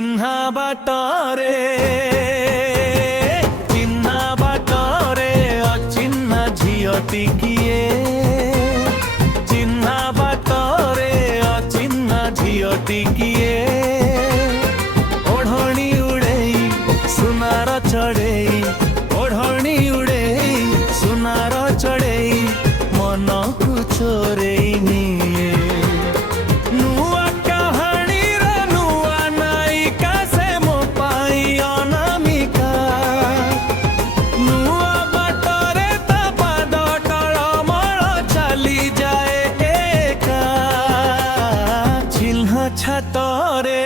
चिन्हा बाटरे अचिन्हा झियटी किए चिन्हा बाटरे अचिन्हा झियटी किए ओढ़णी उड़ेई सुनार चढ़ेई ओढ़णी उड़ेई सुनार चढ़ेई मन को चोरेई निए नुआ कहानी रे नुआ नायिका से मो पाई अनामिका नुआ बाटरे ता पाद टळमळ चली जाए एका चिन्ह छातरे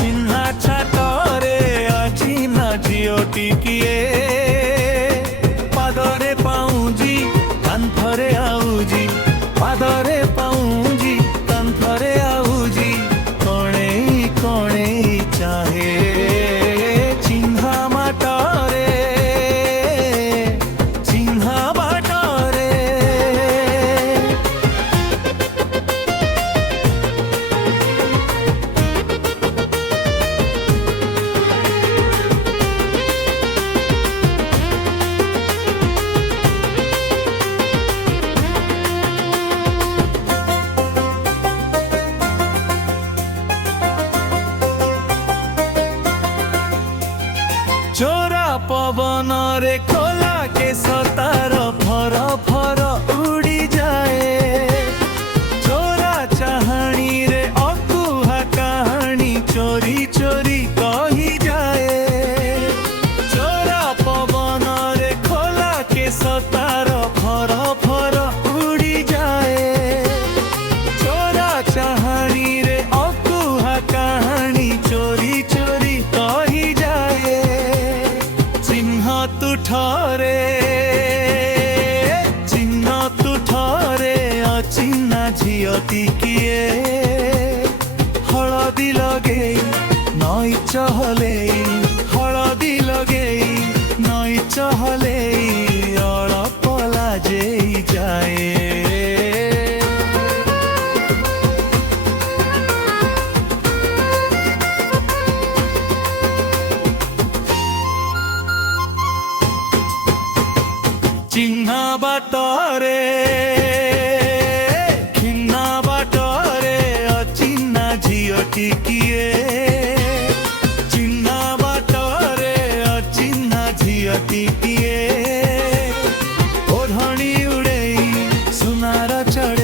चिन्ह छातरे अचिन्हा झियटी किए पादरे पाऊंजी कांथरे आउजी पादरे पाऊंजी कांथरे आउजी कणे कणे चाहे चिन्हा बाटरे चिन्हा बाटरे चोरा पवन रे खोला के सतार फर फर उड़ी जाए चोरा चाहानी रे अकुहा कहानी चोरी चोरी कही जाए चोरा पवन रे खोला के सतार फर फर उड़ी जाए चोरा चाहानी रे अकुहा कहानी चोरी चोरी कही जाए चिन्ह तू ठरे अचिन्हा झियटी किए हलदी लगेई नई चहलेई हलदी लगेई नई चहलेई अळप लाजेई जाए चिन्हा बाटरे अचिन्हा झियटी किए चिन्हा बाटरे अचिन्हा झियटी किए ओढ़णी उड़ेई सुनार चढ़